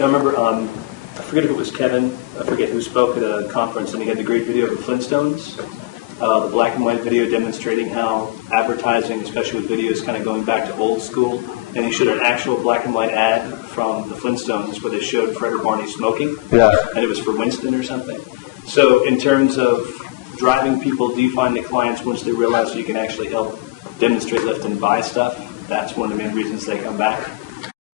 I remember, I forget if it was Kevin, I forget who spoke at a conference, and he had the great video of the Flintstones, the black and white video demonstrating how advertising, especially with videos kind of going back to old school, and he showed an actual black and white ad from the Flintstones where they showed Fred or Barney smoking, and it was for Winston or something. So in terms of driving people, do you find that clients, once they realize you can actually help demonstrate, lift, and buy stuff, that's one of the main reasons they come back?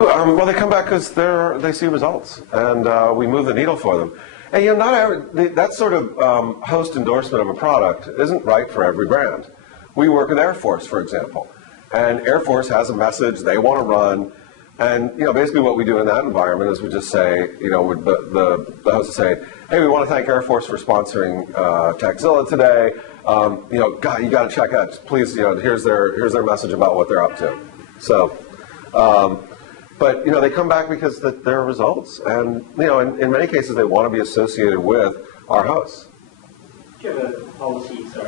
Well, they come back because they see results, and we move the needle for them. And that sort of host endorsement of a product isn't right for every brand. We work with Air Force, for example, and Air Force has a message they want to run, and basically what we do in that environment is we just say, the host is saying, hey, we want to thank Air Force for sponsoring Techzilla today. God, you got to check out. Please, here's their message about what they're up to. So. But they come back because there are results, and in many cases they want to be associated with our hosts. Do you have a policy for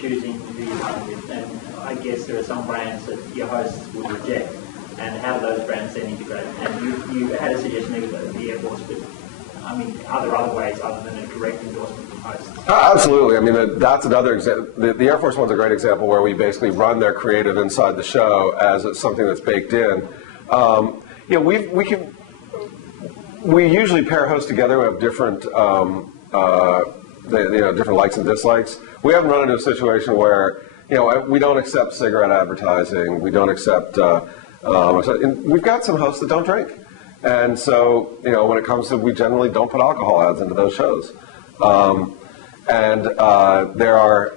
choosing who you run with? And I guess there are some brands that your hosts would reject, and how do those brands then integrate? And you had a suggestion of the Air Force, but I mean, are there other ways other than a direct endorsement from hosts? Absolutely. I mean, that's another example. The Air Force one's a great example where we basically run their creative inside the show as something that's baked in. We usually pair hosts together. We have different, different likes and dislikes. We haven't run into a situation where, we don't accept cigarette advertising. We don't accept. We've got some hosts that don't drink, and so when it comes to, we generally don't put alcohol ads into those shows. There are,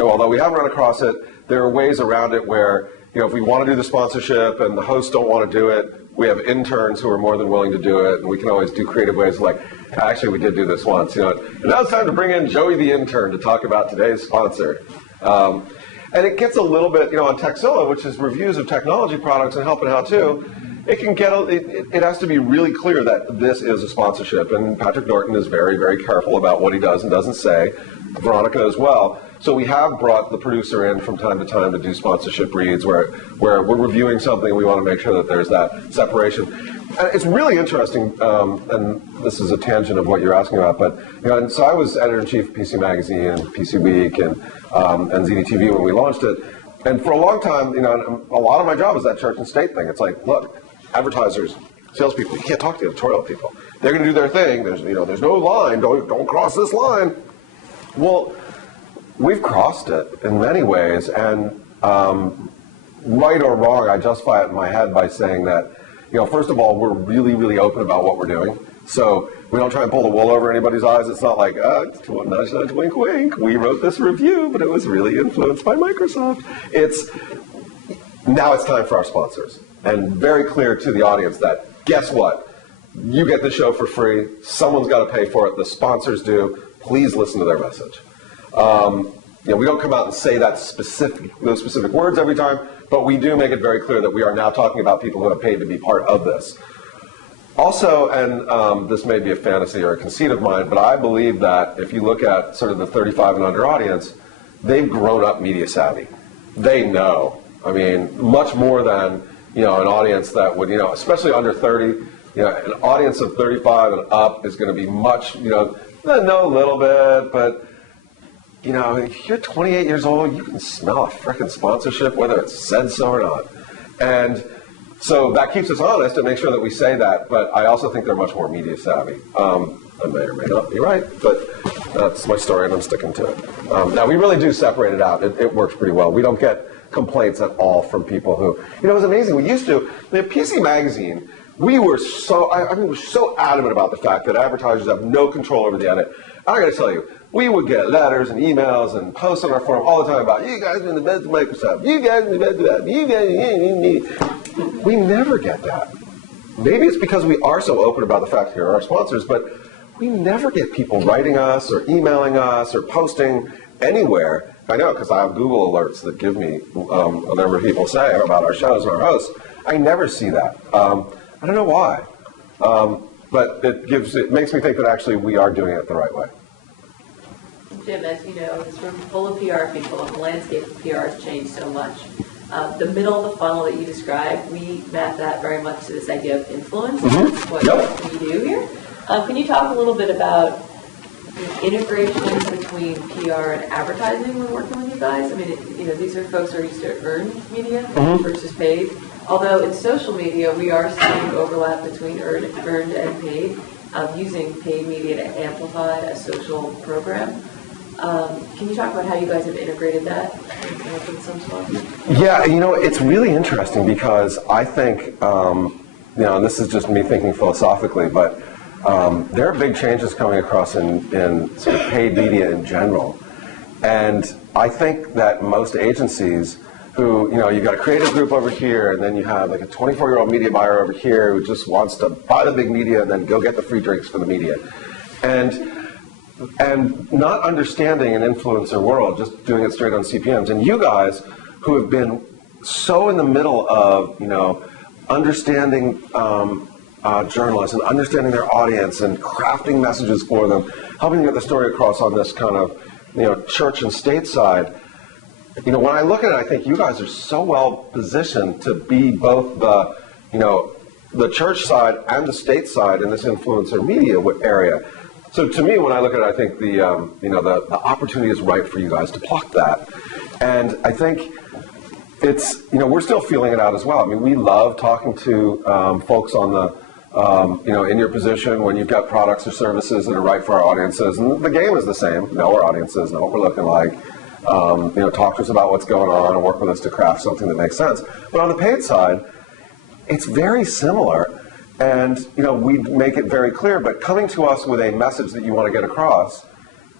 although we haven't run across it, there are ways around it where. If we want to do the sponsorship and the hosts don't want to do it, we have interns who are more than willing to do it, and we can always do creative ways like, actually, we did do this once. And now it's time to bring in Joey the intern to talk about today's sponsor. And it gets a little bit, on Techzilla, which is reviews of technology products and help and how to, it can get, it has to be really clear that this is a sponsorship. And Patrick Norton is very, very careful about what he does and doesn't say. Veronica as well. So we have brought the producer in from time to time to do sponsorship reads where we're reviewing something and we want to make sure that there's that separation. And it's really interesting, and this is a tangent of what you're asking about, but and so I was editor-in-chief of PC Magazine and PC Week and ZDTV when we launched it. And for a long time, a lot of my job is that church and state thing. It's like, look, advertisers, salespeople, you can't talk to editorial people. They're going to do their thing. There's no line. Don't cross this line. Well, we've crossed it in many ways, and right or wrong, I justify it in my head by saying that, first of all, we're really, really open about what we're doing. So we don't try and pull the wool over anybody's eyes. It's not like, nudge, nudge, wink, wink. We wrote this review, but it was really influenced by Microsoft. Now it's time for our sponsors. And very clear to the audience that, guess what? You get the show for free. Someone's got to pay for it. The sponsors do. Please listen to their message. We don't come out and say those specific words every time, but we do make it very clear that we are now talking about people who have paid to be part of this. Also, and this may be a fantasy or a conceit of mine, but I believe that if you look at sort of the 35 and under audience, they've grown up media savvy. They know. I mean, much more than an audience that would, especially under 30. An audience of 35 and up is going to be much, they know a little bit, but. If you're 28 years old, you can smell a frickin' sponsorship, whether it's said so or not. And so that keeps us honest and makes sure that we say that, but I also think they're much more media savvy. I may or may not be right, but that's my story and I'm sticking to it. Now, we really do separate it out. It works pretty well. We don't get complaints at all from people who, it was amazing. We used to, PC Magazine, we were so adamant about the fact that advertisers have no control over the edit. I got to tell you, we would get letters and emails and posts on our forum all the time about, you guys are the best of Microsoft, you guys are the best of that, you guys, we never get that. Maybe it's because we are so open about the fact here are our sponsors, but we never get people writing us or emailing us or posting anywhere. I know, because I have Google alerts that give me whatever people say about our shows and our hosts. I never see that. I don't know why. But it makes me think that actually we are doing it the right way. Jim, as you know, this room full of PR people, and the landscape of PR has changed so much. The middle of the funnel that you described, we map that very much to this idea of influence, what we do here. Can you talk a little bit about the integration between PR and advertising when working with you guys? I mean, these are folks who are used to earned media versus paid. Although in social media, we are seeing overlap between earned and paid, using paid media to amplify a social program. Can you talk about how you guys have integrated that in some spots? Yeah, it's really interesting because I think, and this is just me thinking philosophically, but there are big changes coming across in sort of paid media in general. And I think that most agencies who, you've got a creative group over here, and then you have like a 24-year-old media buyer over here who just wants to buy the big media and then go get the free drinks for the media. And not understanding an influencer world, just doing it straight on CPMs. And you guys who have been so in the middle of, understanding journalists and understanding their audience and crafting messages for them, helping get the story across on this kind of, church and state side. When I look at it, I think you guys are so well positioned to be both the church side and the state side in this influencer media area. So to me, when I look at it, I think the opportunity is right for you guys to pluck that. And I think it's, we're still feeling it out as well. I mean, we love talking to folks on the, in your position when you've got products or services that are right for our audiences. And the game is the same. Know our audiences, know what we're looking like. Talk to us about what's going on and work with us to craft something that makes sense. But on the paid side, it's very similar. And, we make it very clear, but coming to us with a message that you want to get across,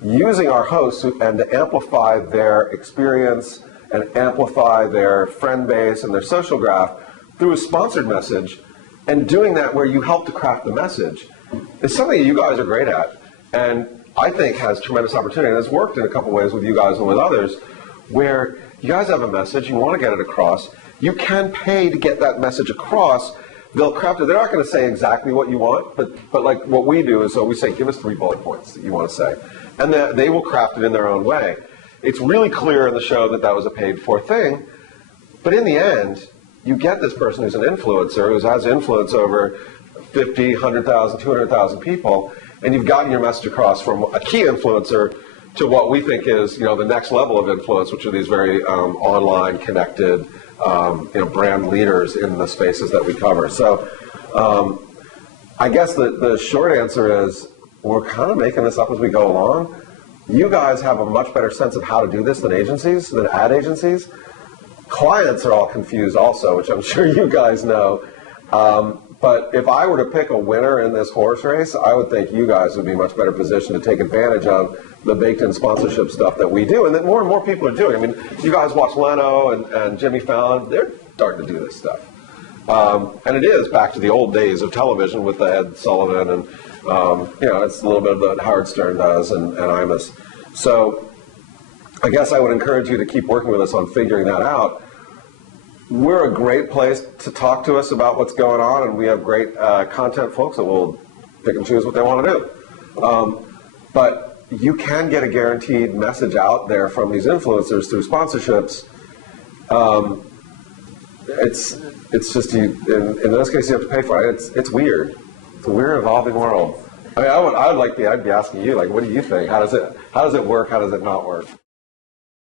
using our hosts and to amplify their experience and amplify their friend base and their social graph through a sponsored message, and doing that where you help to craft the message is something that you guys are great at. And I think has tremendous opportunity, and has worked in a couple ways with you guys and with others, where you guys have a message, you want to get it across, you can pay to get that message across. They'll craft it. They're not going to say exactly what you want, but like what we do is, so we say, give us 3 bullet points that you want to say. And they will craft it in their own way. It's really clear in the show that was a paid-for thing, but in the end, you get this person who's an influencer, who has influence over 50, 100,000, 200,000 people, and you've gotten your message across from a key influencer to what we think is, the next level of influence, which are these very online, connected, brand leaders in the spaces that we cover. So I guess the short answer is we're kind of making this up as we go along. You guys have a much better sense of how to do this than ad agencies. Clients are all confused also, which I'm sure you guys know. But if I were to pick a winner in this horse race, I would think you guys would be much better positioned to take advantage of the baked-in sponsorship stuff that we do, and that more and more people are doing. I mean, you guys watch Leno and Jimmy Fallon. They're starting to do this stuff. And it is back to the old days of television with the Ed Sullivan, and, it's a little bit of what Howard Stern does and Imus. So I guess I would encourage you to keep working with us on figuring that out. We're a great place to talk to us about what's going on, and we have great content folks that will pick and choose what they want to do. But you can get a guaranteed message out there from these influencers through sponsorships. It's just in those cases you have to pay for it. It's weird. It's a weird evolving world. I mean, I'd be asking you, like, what do you think? How does it work? How does it not work?